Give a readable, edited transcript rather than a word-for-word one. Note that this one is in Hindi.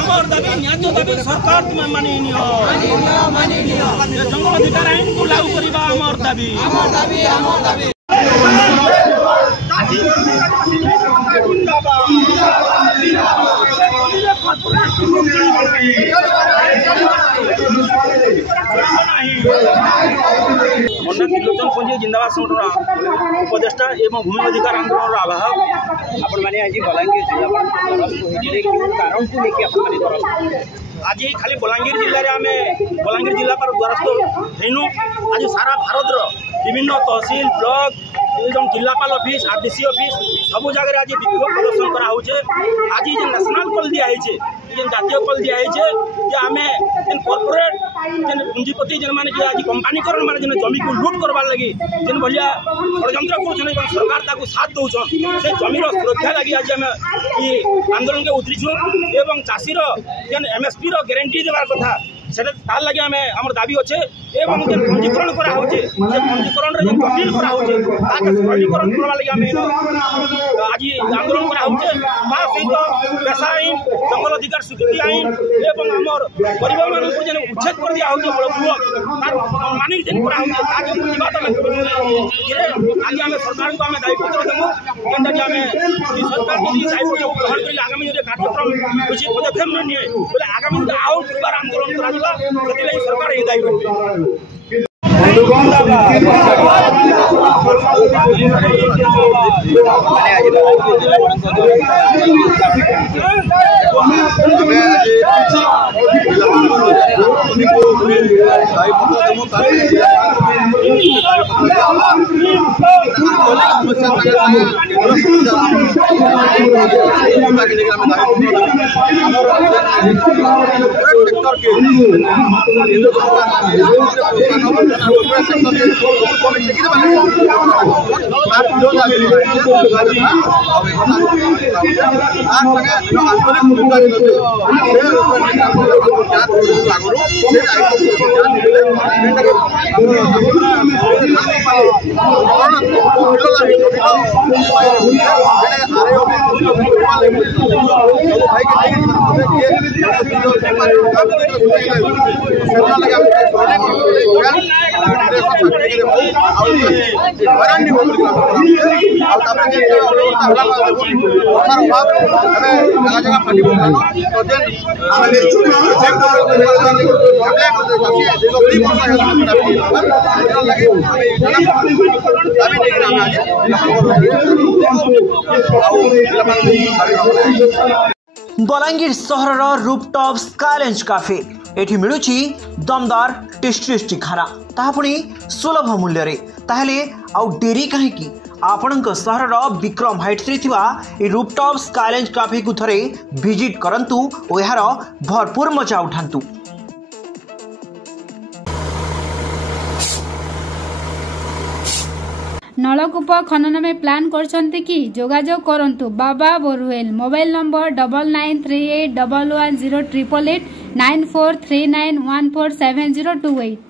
আমার দাবি ন্যায্য দাবি সরকার তুমি মানি নিও জঙ্গল অধিকার আইন কু লাগু করিবা আমার দাবি जिंदाबाद संगठन उपदेष्टा एवं भूमि अधिकार आंदोलन आवाहक आपण माने आज बलांगीर जिला कारण को लेकिन आज खाली बलांगीर जिले में आम बलांगीर जिला पर द्वारस्थ हेनु आज सारा भारत विभिन्न तहसील ब्लॉक एकदम जिलापाल ऑफिस आरडीसी ऑफिस सब जगह आज विक्षोभ प्रदर्शन करा होचे आज जे नेशनल कल दिया है जे जातीय कल दिया है जे आम कॉर्पोरेट पुंजीपति जेन माने आज कंपानीकरण माने जेन जमी को लूट करवार लगी जेन भलिया षड्यंत्र कर सरकार ताकू साथ दौन से जमीर सुरक्षा लगी आज आम आंदोलन के उतरीछु एवं चाषीर जेन एमएसपी रो गारंटी देवार कथा सेटा तार लगे आम आमर दाबी अच्छे एवं जेन पंजीकरण करा होचे जे पंजीकरण रे जटिल करा होचे ताके सरलीकरण करवा लगे आम आज आंदोलन करा होचे ता सहित पेशा आईन जंगल अधिकार स्वीकृति आईन एवं आमर परिवार मानक जेन उच्छेद कर दिया होचे बलपूर्वक तार मानिक जेन करा होचे ताके प्रतिबाद आम आज आम सरकार को आम दायित्व देमु जेनटा कि आम सरकार को दायित्व ग्रहण कर आगामी जो कार्यक्रम कुछ पदक्षेप न निए बोले आगामी आउ बार आंदोलन करा सरकार ये दायी बलांगीर सहर रूपटॉप स्काईलैंड कैफे एठी मिलुची दमदार टेस्टी खाना ताहा पुणी सुलभ मूल्य रे ताहले आउ डेरी कहीं आपणक सहर विक्रम हाइट्स रे थिबा ए रूपटॉप स्काईलैंड कैफे को थरे विजिट करंतु और यार भरपूर मजा उठांतु। नलकूप खनन में प्लान करछन्ते कि जोगाजोग करंतु बाबा बोरवेल मोबाइल नंबर 9938110888 9439147028।